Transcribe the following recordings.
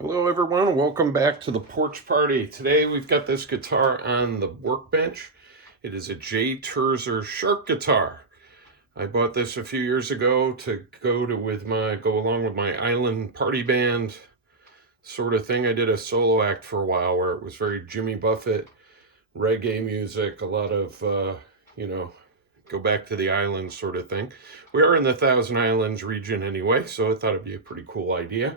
Hello everyone, welcome back to the Porch Party. Today we've got this guitar on the workbench. It is a Turser Shark Guitar. I bought this a few years ago to go along with my island party band sort of thing. I did a solo act for a while where it was very Jimmy Buffett, reggae music, a lot of go back to the islands sort of thing. We are in the Thousand Islands region anyway, so I thought it'd be a pretty cool idea.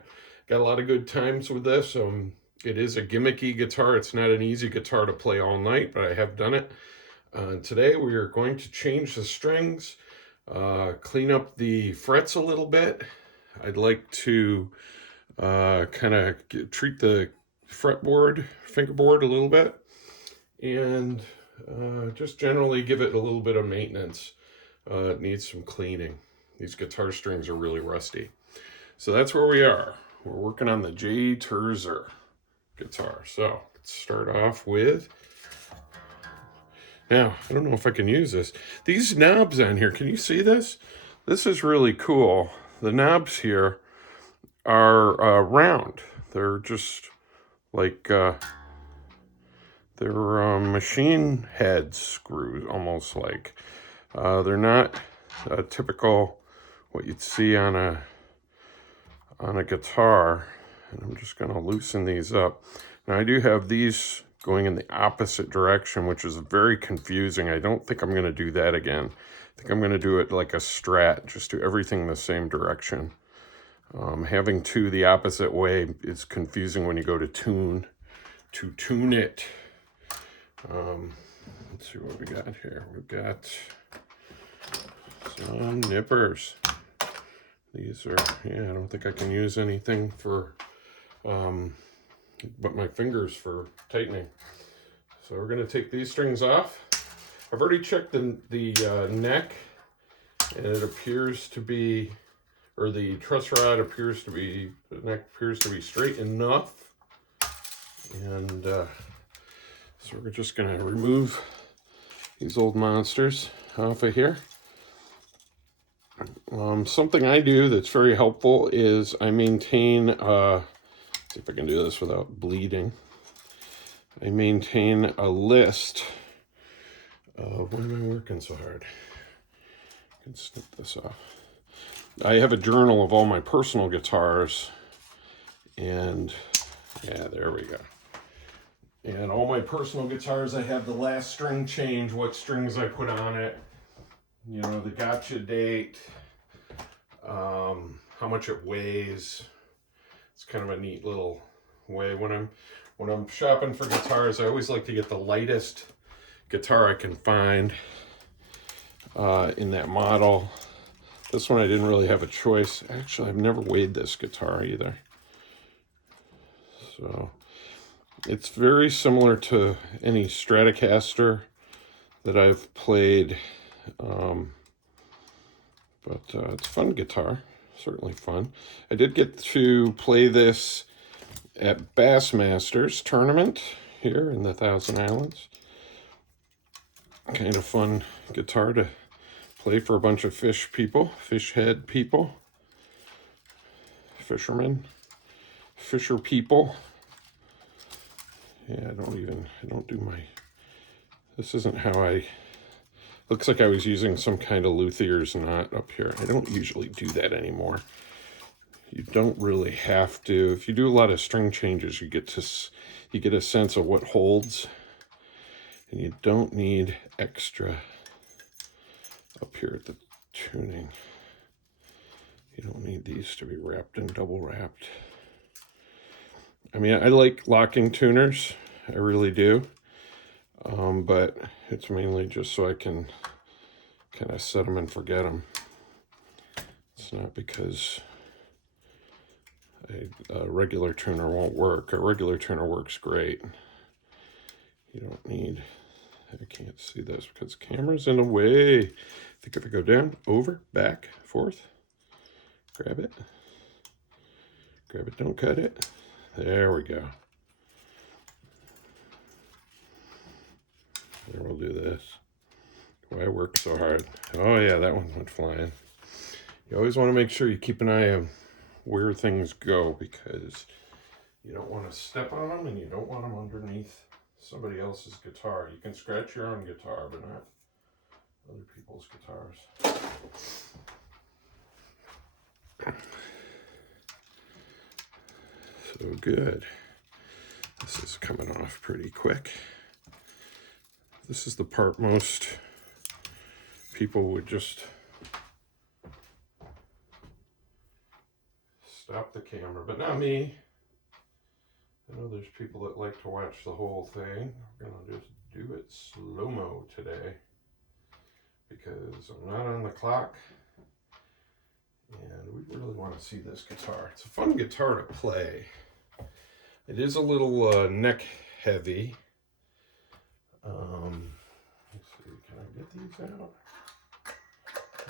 Got a lot of good times with this. It is a gimmicky guitar. It's not an easy guitar to play all night, but I have done it. Today we are going to change the strings, clean up the frets a little bit. I'd like to kind of treat the fretboard, fingerboard a little bit, and just generally give it a little bit of maintenance. It needs some cleaning. These guitar strings are really rusty. So that's where we are. We're working on the Turser guitar. So let's start off with, now, I don't know if I can use this. These knobs on here, can you see this? This is really cool. The knobs here are round. They're just like, they're machine head screws, almost like. They're not typical what you'd see on a guitar. And I'm just going to loosen these up. Now I do have these going in the opposite direction, which is very confusing. I don't think I'm going to do that again. I think I'm going to do it like a Strat, just do everything the same direction. Having two the opposite way is confusing when you go to tune it. Let's see what we got here. We've got some nippers. These are, I don't think I can use anything for, but my fingers for tightening. So we're going to take these strings off. I've already checked the neck, and it appears to be, or the truss rod appears to be, the neck appears to be straight enough. And so we're just going to remove these old monsters off of here. Something I do that's very helpful is I maintain, see if I can do this without bleeding. I maintain a list of, why am I working so hard? I can snip this off. I have a journal of all my personal guitars, and yeah, there we go. And all my personal guitars, I have the last string change, what strings I put on it, you know, the gotcha date, how much it weighs. It's kind of a neat little way. When I'm shopping for guitars, I always like to get the lightest guitar I can find in that model. This one I didn't really have a choice. Actually, I've never weighed this guitar either. So it's very similar to any Stratocaster that I've played. But it's a fun guitar, certainly fun. I did get to play this at Bassmasters tournament here in the Thousand Islands. Kind of fun guitar to play for a bunch of fish head people, fishermen, fisher people. Yeah, I don't do my, this isn't how looks like I was using some kind of luthier's knot up here. I don't usually do that anymore. You don't really have to. If you do a lot of string changes, you get a sense of what holds, and you don't need extra up here at the tuning. You don't need these to be wrapped and double wrapped. I mean, I like locking tuners. I really do. But it's mainly just so I can kind of set them and forget them. It's not because a regular tuner won't work. A regular tuner works great. You don't need, I can't see this because the camera's in the way. I think if I go down, over, back, forth, grab it, don't cut it. There we go. There, we'll do this. Why I work so hard. Oh yeah, that one went flying. You always want to make sure you keep an eye on where things go, because You don't want to step on them, and you don't want them underneath somebody else's guitar. You can scratch your own guitar, but not other people's guitars. So good. This is coming off pretty quick. This is the part most people would just stop the camera, but not me. I know there's people that like to watch the whole thing. We're gonna just do it slow-mo today because I'm not on the clock and we really want to see this guitar. It's a fun guitar to play. It is a little neck heavy. Let's see, can I get these out?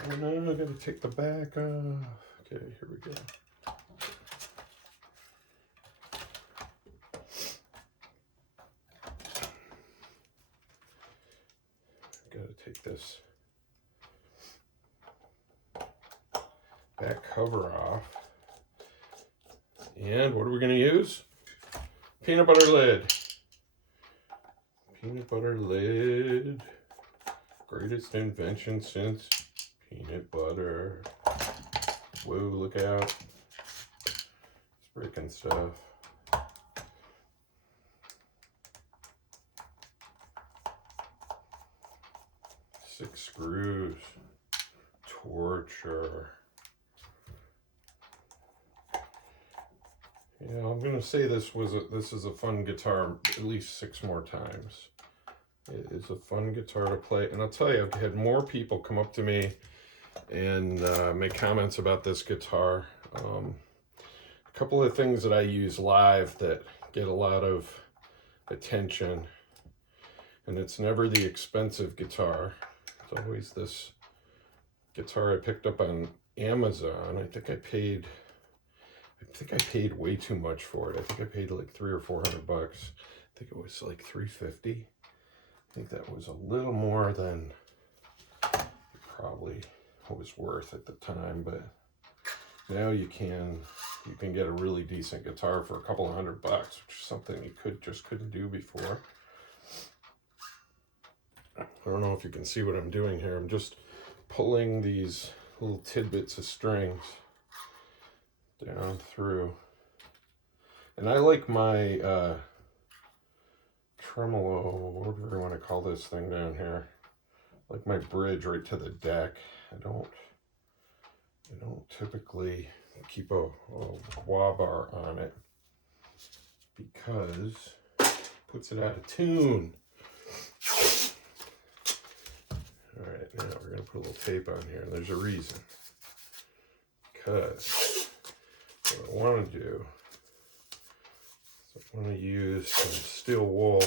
Oh no, I gotta take the back off. Okay, here we go. Gotta take this back cover off. And what are we gonna use? Peanut butter lid. Peanut butter lid. Greatest invention since peanut butter. Whoa, look out. It's breaking stuff. Six screws. Torture. Yeah, I'm gonna say this is a fun guitar at least 6 more times. It is a fun guitar to play, and I'll tell you, I've had more people come up to me and make comments about this guitar. A couple of things that I use live that get a lot of attention, and it's never the expensive guitar. It's always this guitar I picked up on Amazon. I think I paid way too much for it. I think I paid like $300 or $400 bucks. I think it was like $350. I think that was a little more than it probably was worth at the time, but now you can get a really decent guitar for a couple of $100 bucks, which is something you couldn't do before. I don't know if you can see what I'm doing here. I'm just pulling these little tidbits of strings down through. And I like my tremolo, whatever you want to call this thing down here, like my bridge right to the deck. I don't typically keep a wah bar on it because it puts it out of tune. All right, now we're gonna put a little tape on here. There's a reason, because what I want to do is I want to use some steel wool.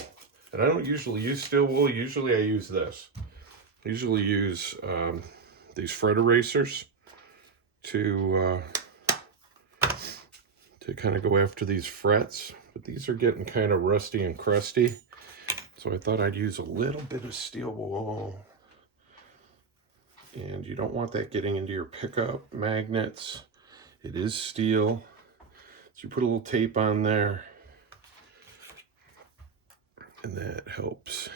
And I don't usually use steel wool. Usually I use this. I usually use these fret erasers to kind of go after these frets. But these are getting kind of rusty and crusty. So I thought I'd use a little bit of steel wool. And you don't want that getting into your pickup magnets. It is steel. So you put a little tape on there. And that helps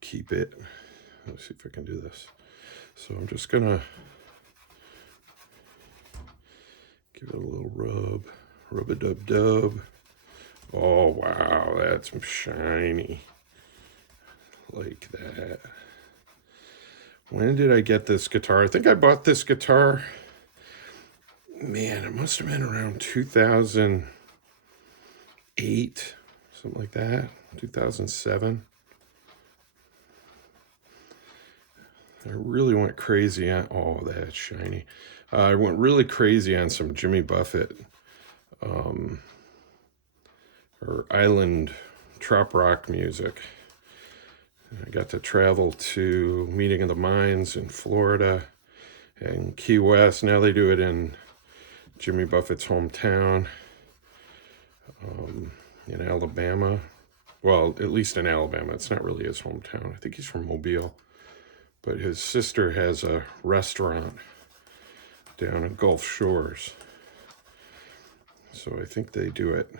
keep it. Let's see if I can do this. So I'm just gonna give it a little rub-a-dub-dub. Oh wow, that's shiny. Like that. When did I get this guitar? I think I bought this guitar, man, it must have been around 2008. Something like that, 2007. I really went crazy on, oh, that's shiny. I went really crazy on some Jimmy Buffett or island trop rock music. I got to travel to Meeting of the Minds in Florida and Key West. Now they do it in Jimmy Buffett's hometown. In Alabama. Well, at least in Alabama. It's not really his hometown. I think he's from Mobile. But his sister has a restaurant down in Gulf Shores. So I think they do it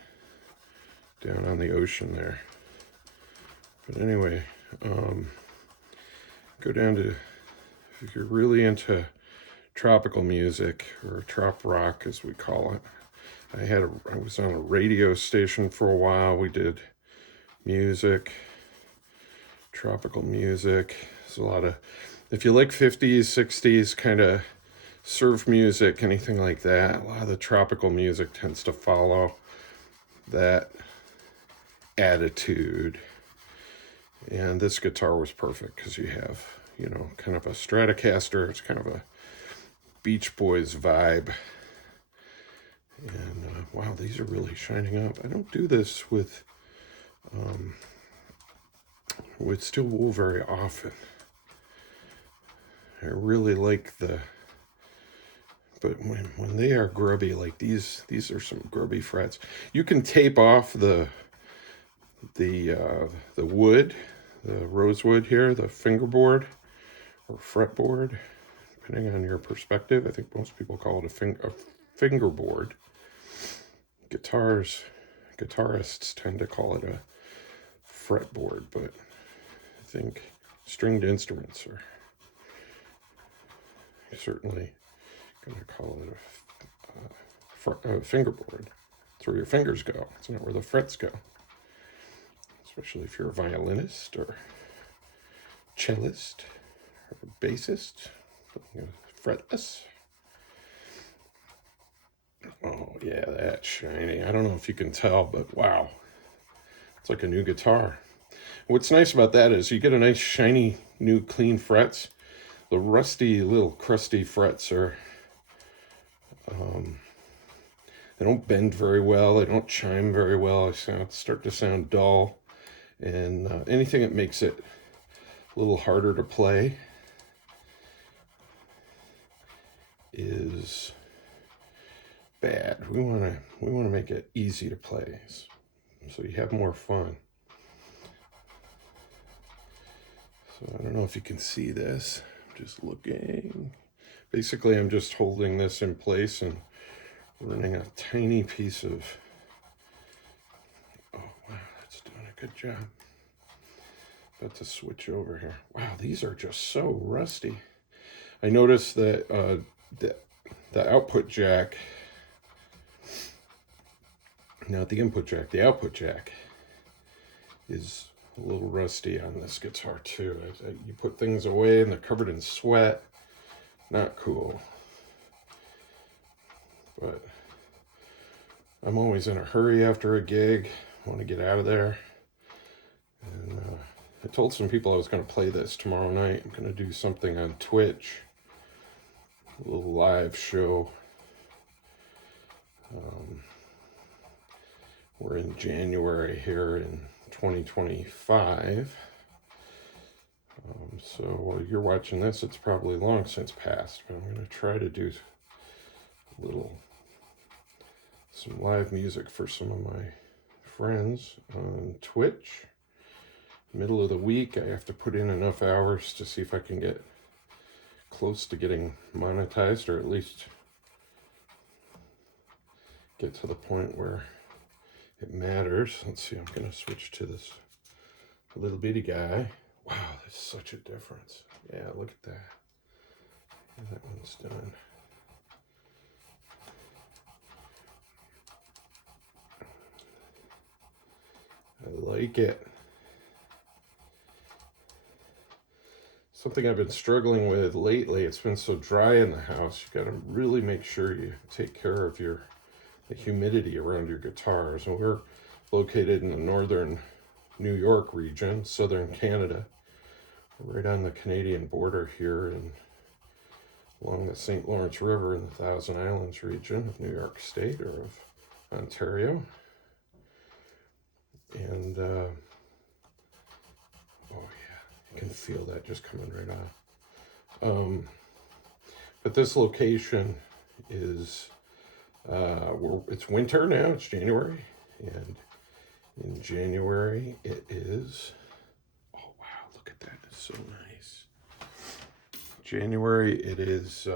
down on the ocean there. But anyway, go down to, if you're really into tropical music, or trop rock as we call it. I was on a radio station for a while. We did music, tropical music. There's a lot of, if you like 50s, 60s kind of surf music, anything like that, a lot of the tropical music tends to follow that attitude. And this guitar was perfect because you have, you know, kind of a Stratocaster. It's kind of a Beach Boys vibe. And wow, these are really shining up. I don't do this with steel wool very often. I really like the, but when they are grubby, like these are some grubby frets. You can tape off the wood, the rosewood here, the fingerboard or fretboard, depending on your perspective. I think most people call it a fingerboard. Guitarists tend to call it a fretboard, but I think stringed instruments are certainly going to call it a fingerboard. It's where your fingers go. It's not where the frets go. Especially if you're a violinist or cellist or bassist, fretless. Oh yeah, that's shiny. I don't know if you can tell, but wow, it's like a new guitar. What's nice about that is you get a nice shiny new clean frets. The rusty little crusty frets are they don't bend very well, they don't chime very well. They start to sound dull, and anything that makes it a little harder to play is bad. We want to make it easy to play so you have more fun. So I don't know if you can see this. I'm just looking. Basically, I'm just holding this in place and running a tiny piece of, oh wow, that's doing a good job. About to switch over here. Wow, these are just so rusty. I noticed that the output jack, not the input jack, the output jack is a little rusty on this guitar too. You put things away and they're covered in sweat. Not cool. But I'm always in a hurry after a gig. I want to get out of there. And I told some people I was going to play this tomorrow night. I'm going to do something on Twitch. A little live show. We're in January here in 2025. So while you're watching this, it's probably long since passed, but I'm going to try to do some live music for some of my friends on Twitch. Middle of the week, I have to put in enough hours to see if I can get close to getting monetized, or at least get to the point where it matters. Let's see, I'm going to switch to this little bitty guy. Wow, that's such a difference. Yeah, look at that. And that one's done. I like it. Something I've been struggling with lately, it's been so dry in the house, you got to really make sure you take care of the humidity around your guitars. And we're located in the northern New York region, southern Canada, right on the Canadian border here and along the St. Lawrence River in the Thousand Islands region of New York State or of Ontario. And oh yeah, you can feel that just coming right off. But this location is it's winter now. It's January, and in January it is, oh wow, look at that, it's so nice. January it is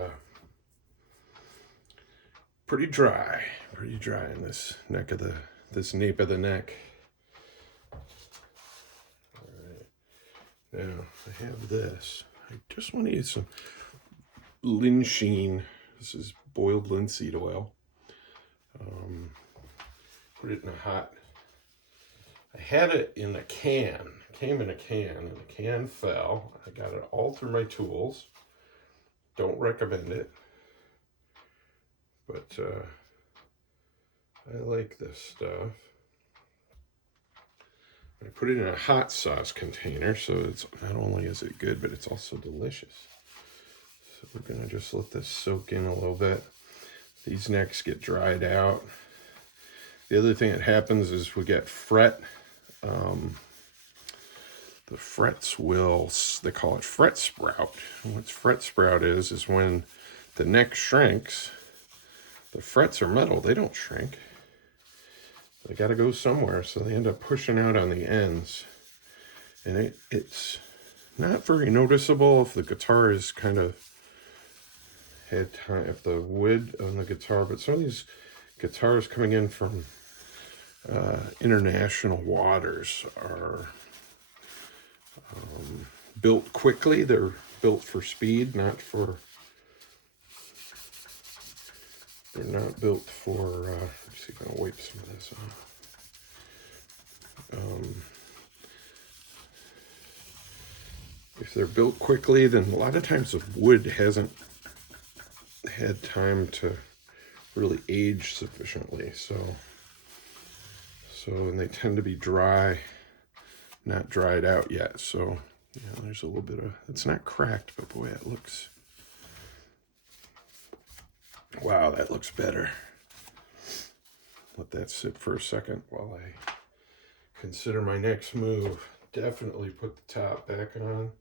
pretty dry pretty dry in this nape of the neck. All right, now I have this. I just want to use some linseed. This is boiled linseed oil. Put it in a hot. I had it in a can. It came in a can, and the can fell. I got it all through my tools. Don't recommend it, but I like this stuff. I put it in a hot sauce container, so it's not only is it good, but it's also delicious. So we're gonna just let this soak in a little bit. These necks get dried out. The other thing that happens is we get fret. The frets will, they call it fret sprout. And what fret sprout is when the neck shrinks, the frets are metal, they don't shrink. They gotta go somewhere, so they end up pushing out on the ends. And it's not very noticeable if the guitar is kind of had time, if the wood on the guitar, but some of these guitars coming in from international waters are built quickly. They're built for speed, they're not built for, let's see if I can wipe some of this off. If they're built quickly, then a lot of times the wood hasn't had time to really age sufficiently. And they tend to be dry, not dried out yet. So, you know, there's a little bit of, it's not cracked, but boy, it looks, wow, that looks better. Let that sit for a second while I consider my next move. Definitely put the top back on.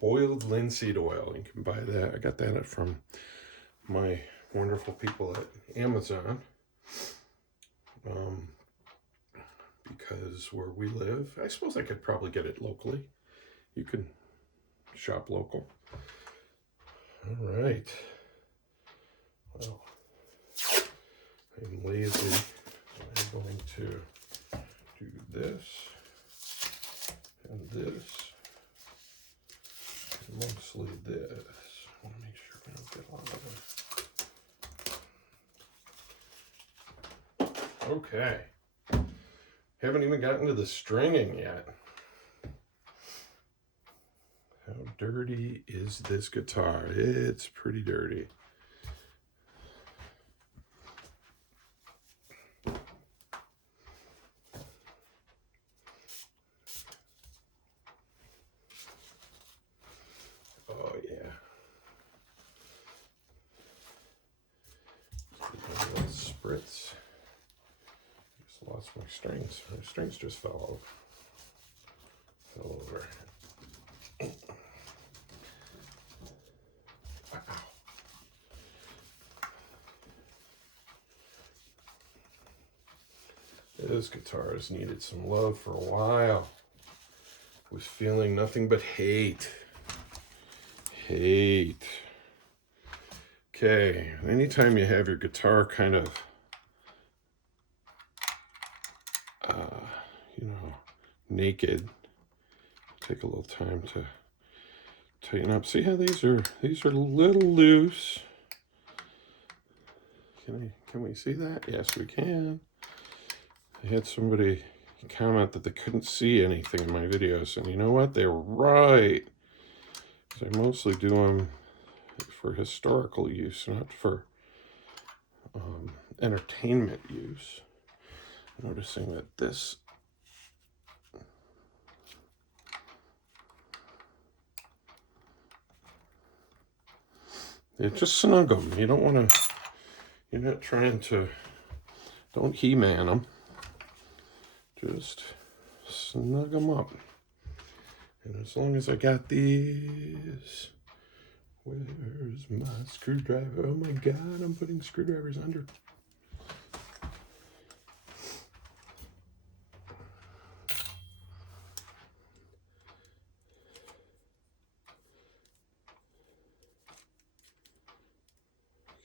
Boiled linseed oil, you can buy that. I got that from my wonderful people at Amazon. Because where we live, I suppose I could probably get it locally. You can shop local. All right. Well, I'm lazy. I'm going to do this and this. Mostly this. I want to make sure we don't get a lot of it. Okay. Haven't even gotten to the stringing yet. How dirty is this guitar? It's pretty dirty. Oh yeah. Spritz. Just lost my strings. My strings just fell over. Wow. This guitar has needed some love for a while. Was feeling nothing but hate. Okay, anytime you have your guitar kind of, you know, naked, take a little time to tighten up. See how these are a little loose. Can we see that? Yes, we can. I had somebody comment that they couldn't see anything in my videos, and you know what? They were right. I mostly do them for historical use, not for entertainment use. Noticing that this just snug them. You don't want to, you're not trying to, don't He-Man them. Just snug them up. And as long as I got these, where's my screwdriver? Oh my God, I'm putting screwdrivers under.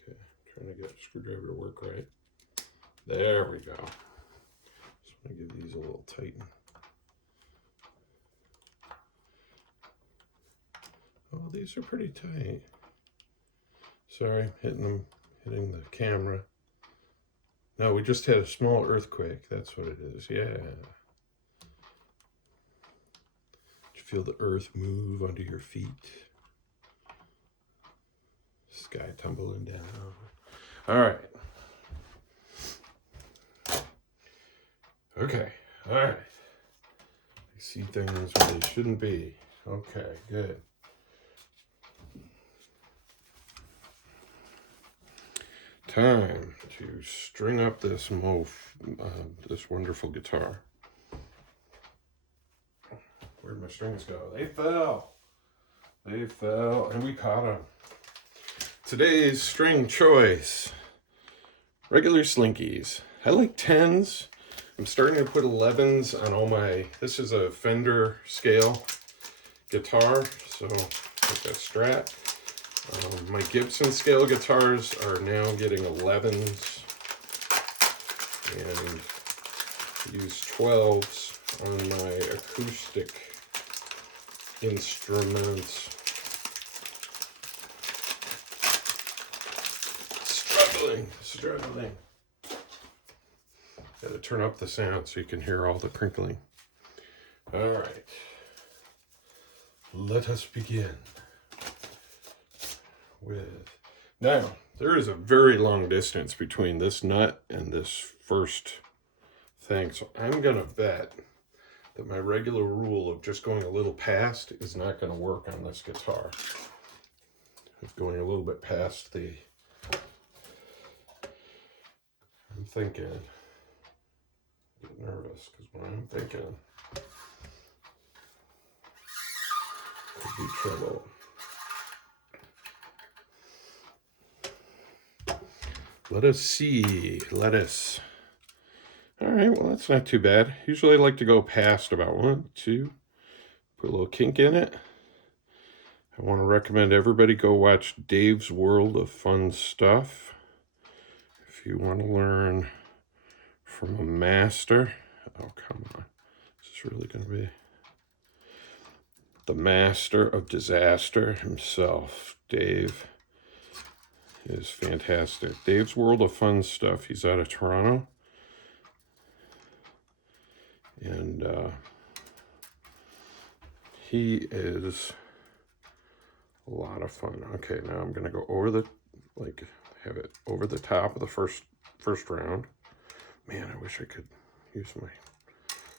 Okay, trying to get a screwdriver to work right. There we go. Just want to give these a little tighten. Oh, these are pretty tight. Sorry, hitting the camera. No, we just had a small earthquake. That's what it is. Yeah. Did you feel the earth move under your feet? Sky tumbling down. All right. Okay. All right. I see things where they shouldn't be. Okay, good. Time to string up this this wonderful guitar. Where'd my strings go? They fell. They fell, and we caught them. Today's string choice: regular slinkies. I like 10s. I'm starting to put 11s on all my. This is a Fender scale guitar, so like a Strat. My Gibson scale guitars are now getting 11s, and use 12s on my acoustic instruments. Struggling. Got to turn up the sound so you can hear all the crinkling. All right, let us begin. Now, there is a very long distance between this nut and this first thing, so I'm gonna bet that my regular rule of just going a little past is not gonna work on this guitar. Of going a little bit past the, I'm thinking, get nervous because what I'm thinking could be trouble. Let us see. Lettuce. All right, well, that's not too bad. Usually I like to go past about 1, 2, put a little kink in it. I want to recommend everybody go watch Dave's World of Fun Stuff. If you want to learn from a master. Oh, come on. Is this really going to be the master of disaster himself, Dave? Is fantastic. Dave's World of Fun Stuff. He's out of Toronto. And he is a lot of fun. Okay, now I'm going to go over the, have it over the top of the first round. Man, I wish I could use my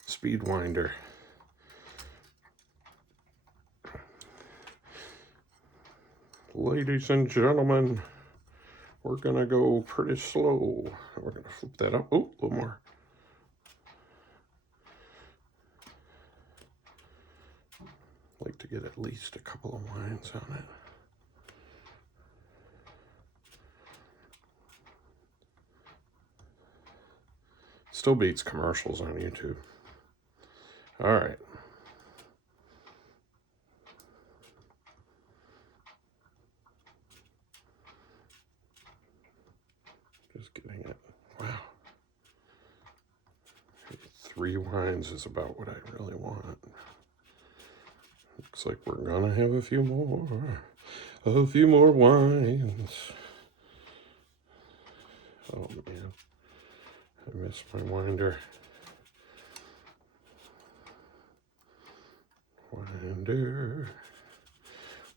speed winder. Ladies and gentlemen, we're going to go pretty slow. We're going to flip that up. Oh, a little more. Like to get at least a couple of lines on it. Still beats commercials on YouTube. All right. Just getting it. Wow. 3 lines is about what I really want. Looks like we're gonna have a few more wines. Oh man, I missed my winder. Winder,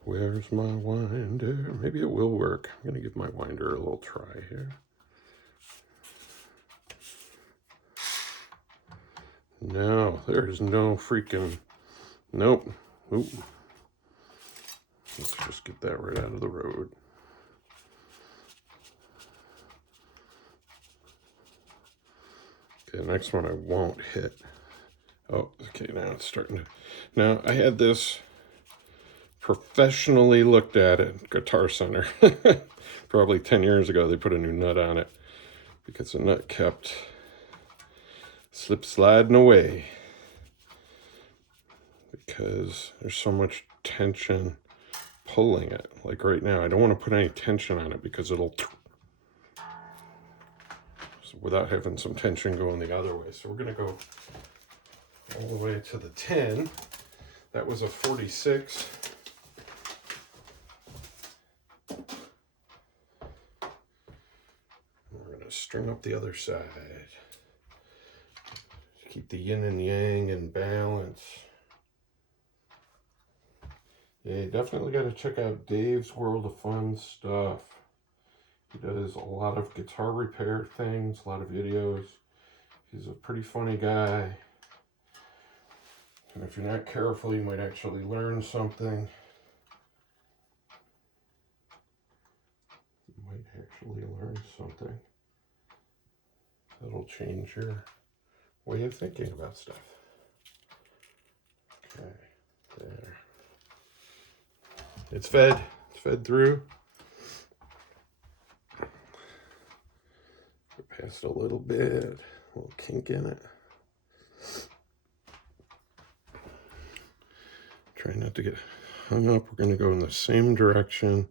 where's my winder? Maybe it will work. I'm gonna give my winder a little try here. No, there is no freaking, nope. Oop. Let's just get that right out of the road. Okay, next one I won't hit. Oh, okay, now it's starting to. Now, I had this professionally looked at at Guitar Center. Probably 10 years ago, they put a new nut on it because the nut kept sliding away. Because there's so much tension pulling it. Like right now, I don't want to put any tension on it because it'll without having some tension going the other way. So we're going to go all the way to the 10. That was a 46. We're going to string up the other side. Keep the yin and yang in balance. Yeah, you definitely got to check out Dave's World of Fun stuff. He does a lot of guitar repair things, a lot of videos. He's a pretty funny guy. And if you're not careful, you might actually learn something. You might actually learn something that'll change your way of thinking about stuff. Okay, there. It's fed through. Past a little bit, a little kink in it. Try not to get hung up. We're going to go in the same direction.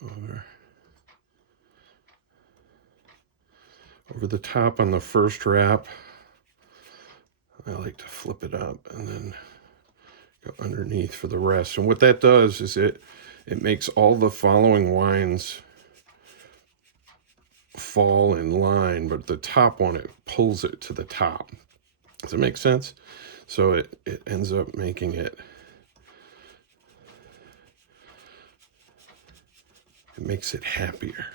Going over the top on the first wrap. I like to flip it up and then go underneath for the rest. And what that does is it makes all the following lines fall in line, but the top one, it pulls it to the top. Does that make sense? So it ends up making it makes it happier.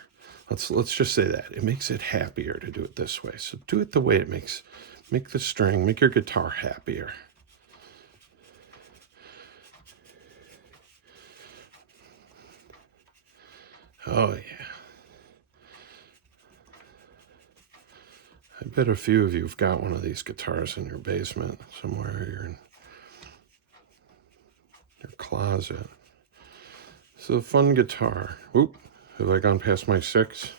Let's just say that. It makes it happier to do it this way. So do it the way it make the string, make your guitar happier. Oh yeah. I bet a few of you have got one of these guitars in your basement somewhere, or in your closet. It's a fun guitar. Oop, have I gone past my 6?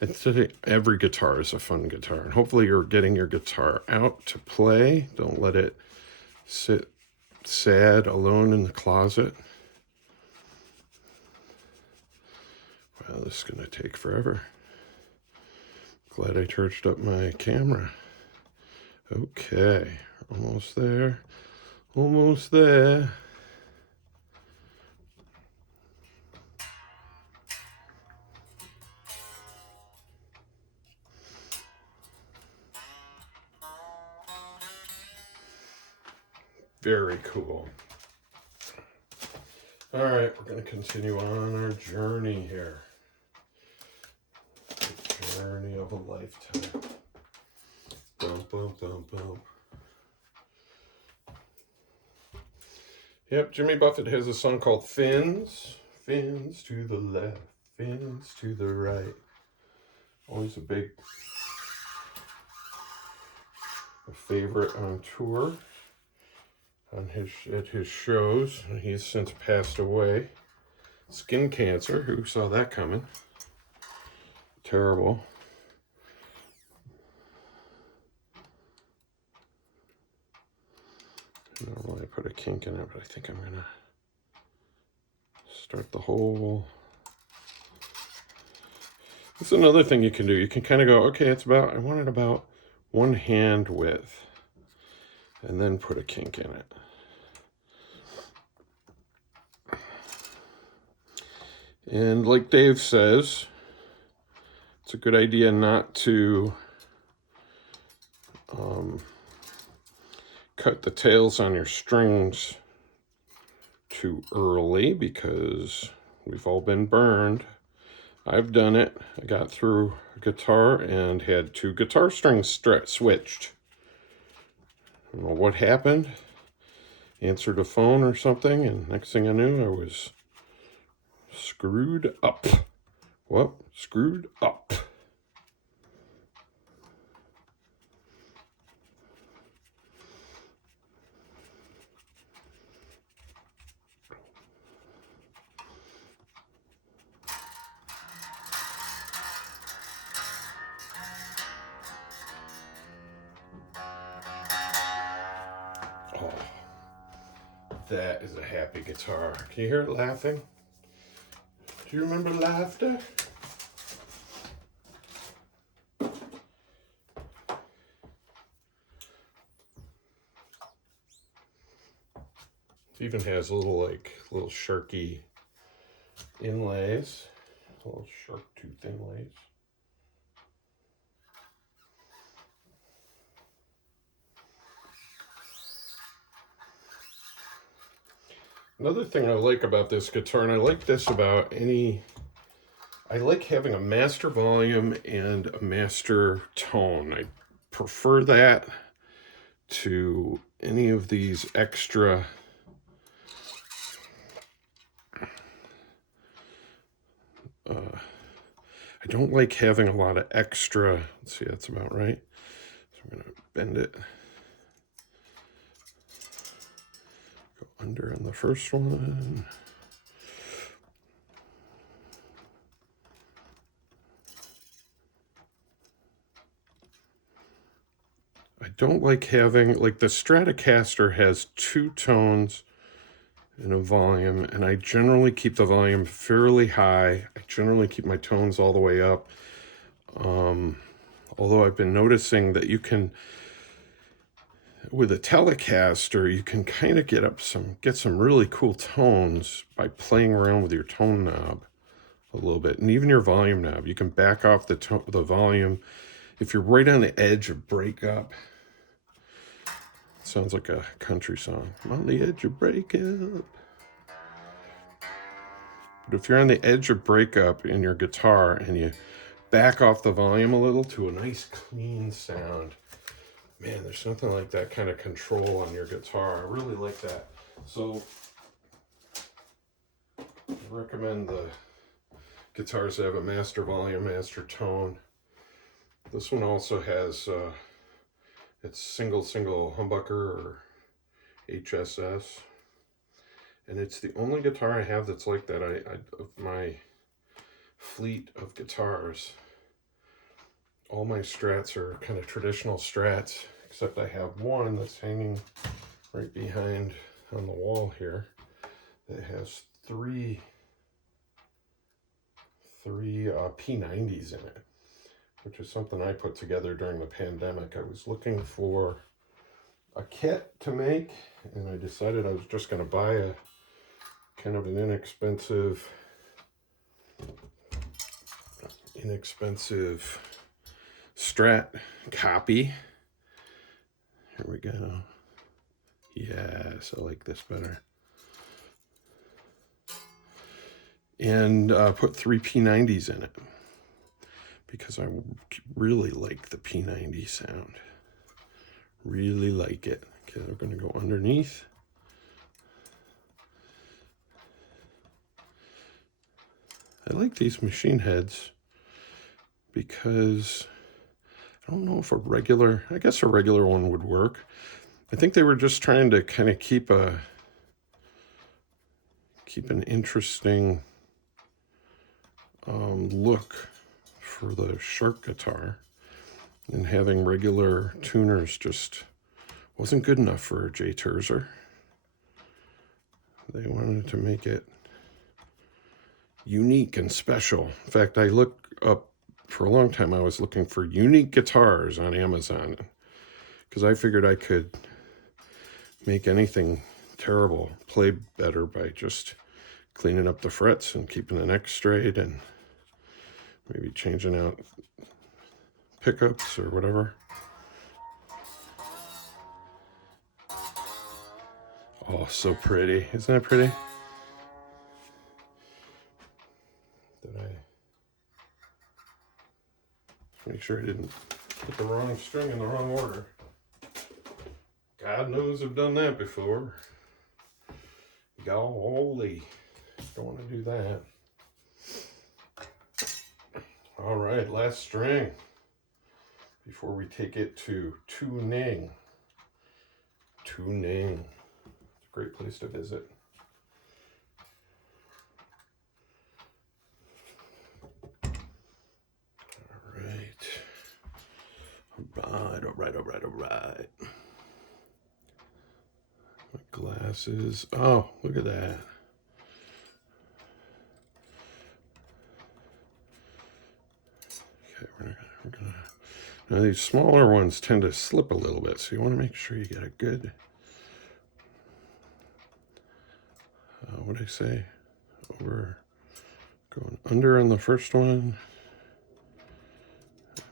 I'd say every guitar is a fun guitar, and hopefully you're getting your guitar out to play. Don't let it sit sad alone in the closet. Wow, this is going to take forever. Glad I charged up my camera. Okay, almost there. Almost there. Very cool. All right, we're going to continue on our journey here. The journey of a lifetime. Boom, boom, boom, boom. Yep, Jimmy Buffett has a song called Fins. Fins to the left, fins to the right. Always a favorite on tour. At his shows. He's since passed away. Skin cancer. Who saw that coming? Terrible. Normally I put a kink in it, but I think I'm gonna start the whole. That's another thing you can do. You can kind of go, okay, I want it about 1 hand width, and then put a kink in it. And like Dave says, it's a good idea not to cut the tails on your strings too early, because we've all been burned. I've done it. I got through a guitar and had 2 guitar strings switched. I don't know what happened. Answered a phone or something, and next thing I knew, I was screwed up. What? Screwed up. Oh, That is a happy guitar. Can you hear it laughing? Do you remember laughter? It even has little sharky inlays, little shark tooth inlays. Another thing I like about this guitar, and I like this about I like having a master volume and a master tone. I prefer that to any of these extra I don't like having a lot of extra. Let's see, that's about right. So I'm going to bend it. Go under on the first one. I don't like having, like the Stratocaster has 2 tones and a volume, and I generally keep the volume fairly high. I generally keep my tones all the way up. Although I've been noticing that you can, with a Telecaster, you can kind of get some really cool tones by playing around with your tone knob a little bit, and even your volume knob. You can back off the volume if you're right on the edge of breakup. It sounds like a country song. I'm on the edge of breakup. But if you're on the edge of breakup in your guitar and you back off the volume a little to a nice clean sound, man, there's something like that kind of control on your guitar. I really like that. So I recommend the guitars that have a master volume, master tone. This one also has it's single humbucker or HSS, and it's the only guitar I have that's like that. Of my fleet of guitars, all my Strats are kind of traditional Strats, except I have one that's hanging right behind on the wall here that has three P90s in it, which is something I put together during the pandemic. I was looking for a kit to make, and I decided I was just going to buy a kind of an inexpensive Strat copy. Here we go. Yes, I like this better. And put 3 P90s in it because I really like the P90 sound. Really like it. Okay, we're going to go underneath. I like these machine heads because I don't know if I guess a regular one would work. I think they were just trying to kind of keep an interesting look for the Shark guitar, and having regular tuners just wasn't good enough for J. Turser. They wanted to make it unique and special. In fact, I looked up for a long time. I was looking for unique guitars on Amazon because I figured I could make anything terrible play better by just cleaning up the frets and keeping the neck straight and maybe changing out pickups or whatever. Oh, so pretty. Isn't that pretty? Did I make sure I didn't put the wrong string in the wrong order? God knows I've done that before. Golly, don't want to do that. All right, last string before we take it to tuning. Tuning. It's a great place to visit. All right. My glasses. Oh, look at that. Okay, we're gonna. Now these smaller ones tend to slip a little bit, so you want to make sure you get a good. What did I say? Over. Going under on the first one.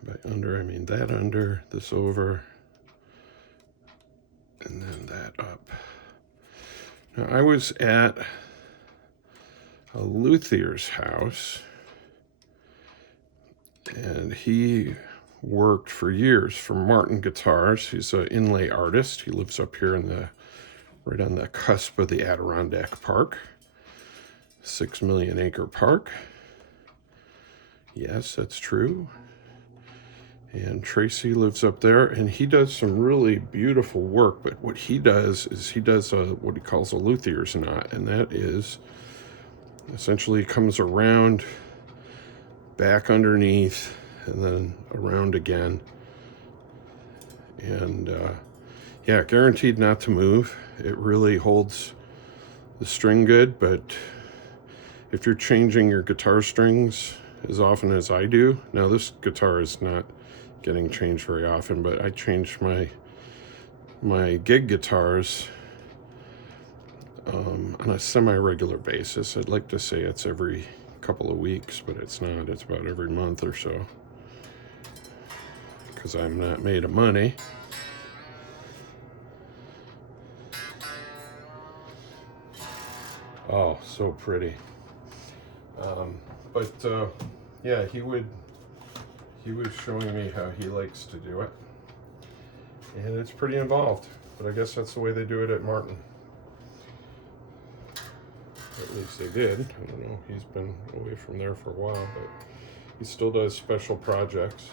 By under, I mean that under, this over, and then that up. Now, I was at a luthier's house, and he worked for years for Martin Guitars. He's an inlay artist. He lives up here in right on the cusp of the Adirondack Park, 6 million acre park. Yes, that's true. And Tracy lives up there, and he does some really beautiful work. But what he does is he does what he calls a luthier's knot, and that is essentially comes around, back underneath, and then around again. And yeah, guaranteed not to move. It really holds the string good, but if you're changing your guitar strings as often as I do, now this guitar is not getting changed very often, but I change my gig guitars on a semi-regular basis. I'd like to say it's every couple of weeks, but it's not. It's about every month or so, because I'm not made of money. Oh, so pretty. But yeah, he was showing me how he likes to do it, and it's pretty involved, but I guess that's the way they do it at Martin. At least they did. I don't know, he's been away from there for a while, but he still does special projects.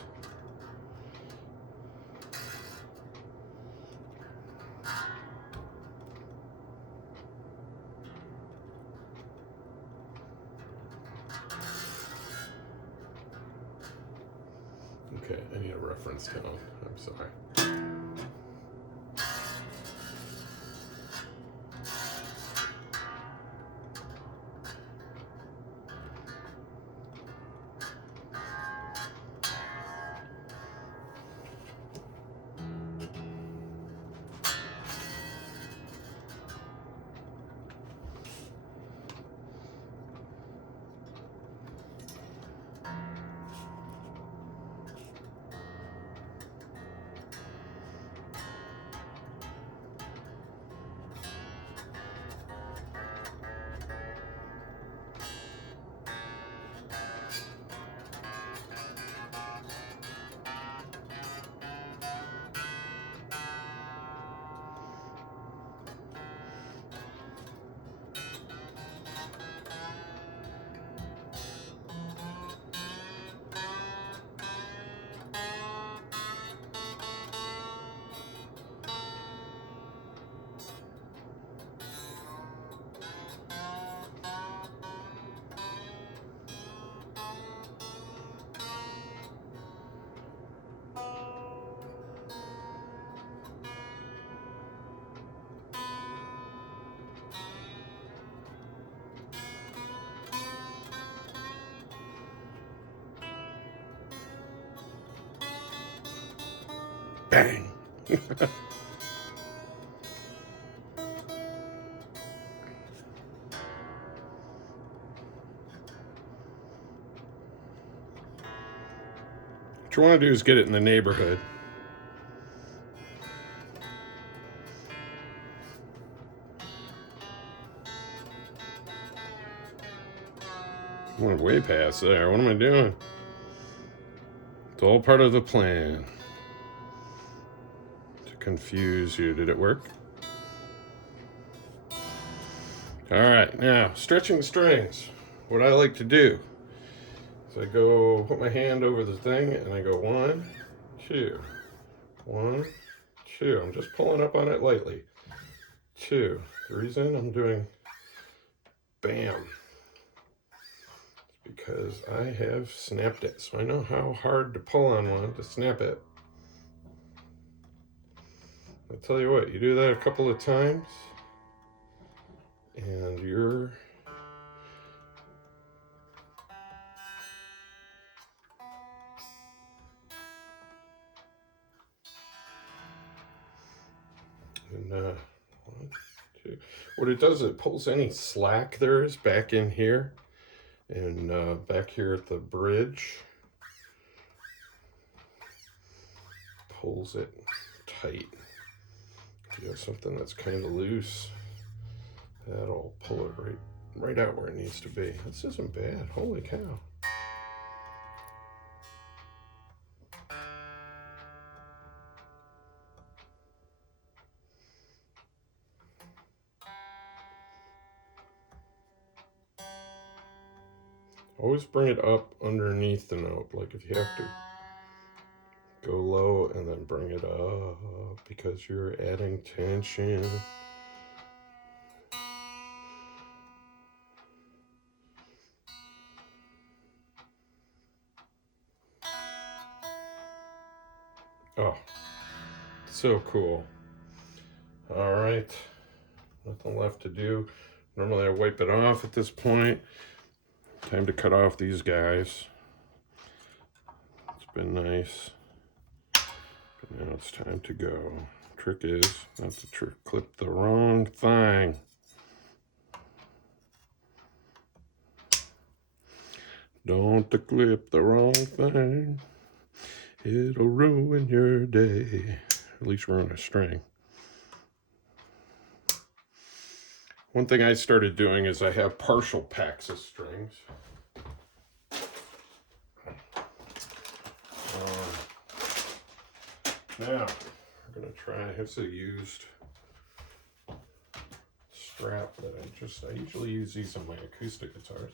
Okay, I need a reference tone. I'm sorry. Bang! What you want to do is get it in the neighborhood. I went way past there. What am I doing? It's all part of the plan to confuse you. Did it work? All right, now stretching strings. What I like to do is I go put my hand over the thing and I go 1, 2, 1, 2. I'm just pulling up on it lightly. 2. The reason I'm doing bam is because I have snapped it, so I know how hard to pull on one to snap it. I'll tell you what, you do that a couple of times, And you're and one, two. What it does, it pulls any slack there is back in here and back here at the bridge. Pulls it tight. If you have something that's kind of loose, that'll pull it right out where it needs to be. This isn't bad. Holy cow. Always bring it up underneath the note, like if you have to go low and then bring it up because you're adding tension. Oh, so cool. All right, nothing left to do. Normally I wipe it off at this point. Time to cut off these guys. It's been nice, but now it's time to go. Trick is not to clip the wrong thing. Don't clip the wrong thing. It'll ruin your day. At least ruin a string. One thing I started doing is I have partial packs of strings. Now, we're going to try, I have a used strap that I usually use these on my acoustic guitars.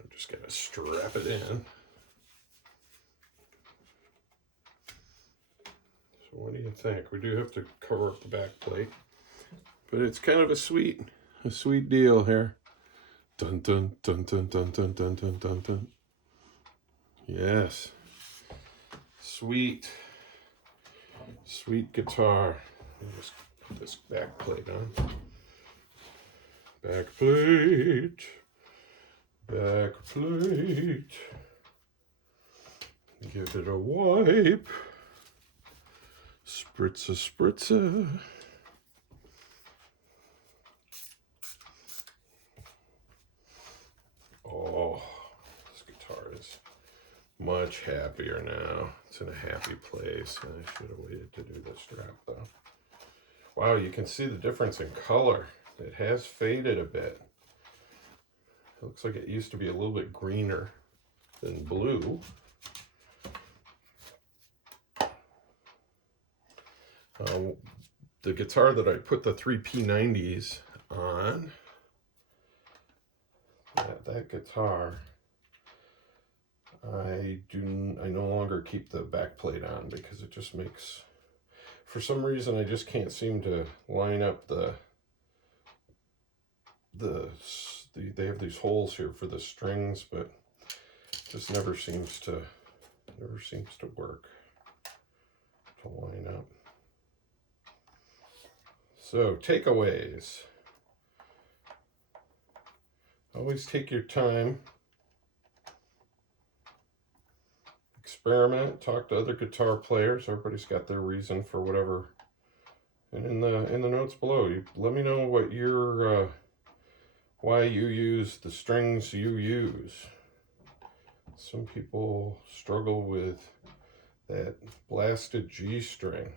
I'm just going to strap it in. So what do you think? We do have to cover up the back plate, but it's kind of a sweet deal here. Dun dun dun dun dun dun dun dun dun dun. Yes. Sweet guitar. Let me just put this back plate on. Back plate. Back plate. Give it a wipe. Spritzer, spritzer. Oh, this guitar is much happier now. It's in a happy place. I should have waited to do the strap though. Wow, you can see the difference in color. It has faded a bit. It looks like it used to be a little bit greener than blue. The guitar that I put the 3 P90s on, that guitar, I no longer keep the back plate on because it just makes, for some reason I just can't seem to line up they have these holes here for the strings, but it just never seems to work to line up. So takeaways. Always take your time. Experiment, talk to other guitar players. Everybody's got their reason for whatever. And in the notes below, let me know what your why you use the strings you use. Some people struggle with that blasted G string.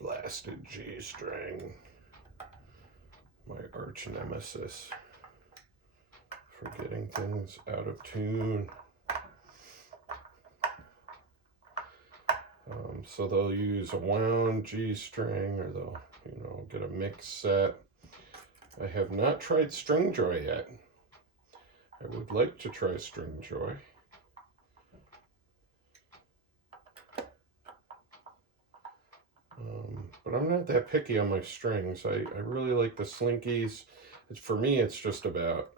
Blasted G string. My arch nemesis for getting things out of tune. So they'll use a wound G string, or they'll, get a mix set. I have not tried Stringjoy yet. I would like to try Stringjoy. But I'm not that picky on my strings. I really like the Slinkies. For me, it's just about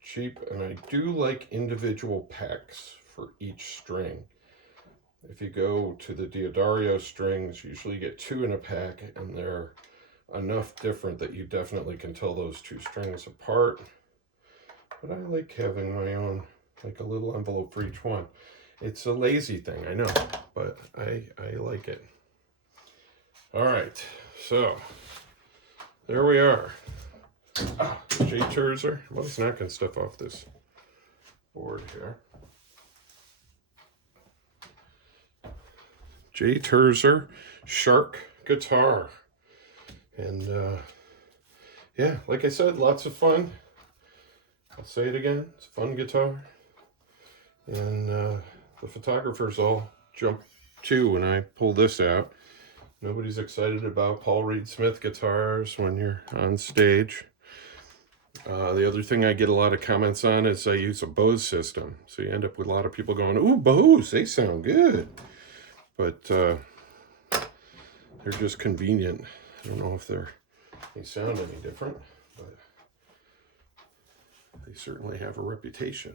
cheap, and I do like individual packs for each string. If you go to the Diodario strings, you usually get 2 in a pack, and they're enough different that you definitely can tell those 2 strings apart. But I like having my own, like a little envelope for each one. It's a lazy thing, I know, but I like it. All right, so there we are. J. Turser. Well, it's knocking stuff off this board here. J. Turser Shark Guitar. And yeah, like I said, lots of fun. I'll say it again, it's a fun guitar. And the photographers all jump too when I pull this out. Nobody's excited about Paul Reed Smith guitars when you're on stage. The other thing I get a lot of comments on is I use a Bose system. So you end up with a lot of people going, ooh, Bose, they sound good. But they're just convenient. I don't know if they sound any different, but they certainly have a reputation.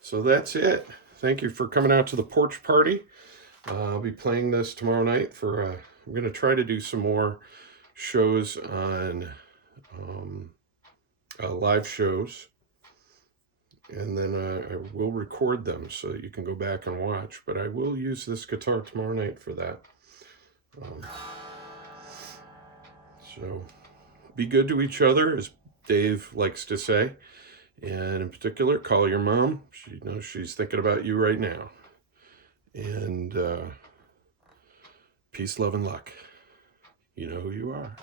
So that's it. Thank you for coming out to the porch party. I'll be playing this tomorrow night for, I'm going to try to do some more shows on live shows. And then I will record them so that you can go back and watch. But I will use this guitar tomorrow night for that. So be good to each other, as Dave likes to say. And in particular, call your mom. She knows she's thinking about you right now. And peace, love, and luck. You know who you are.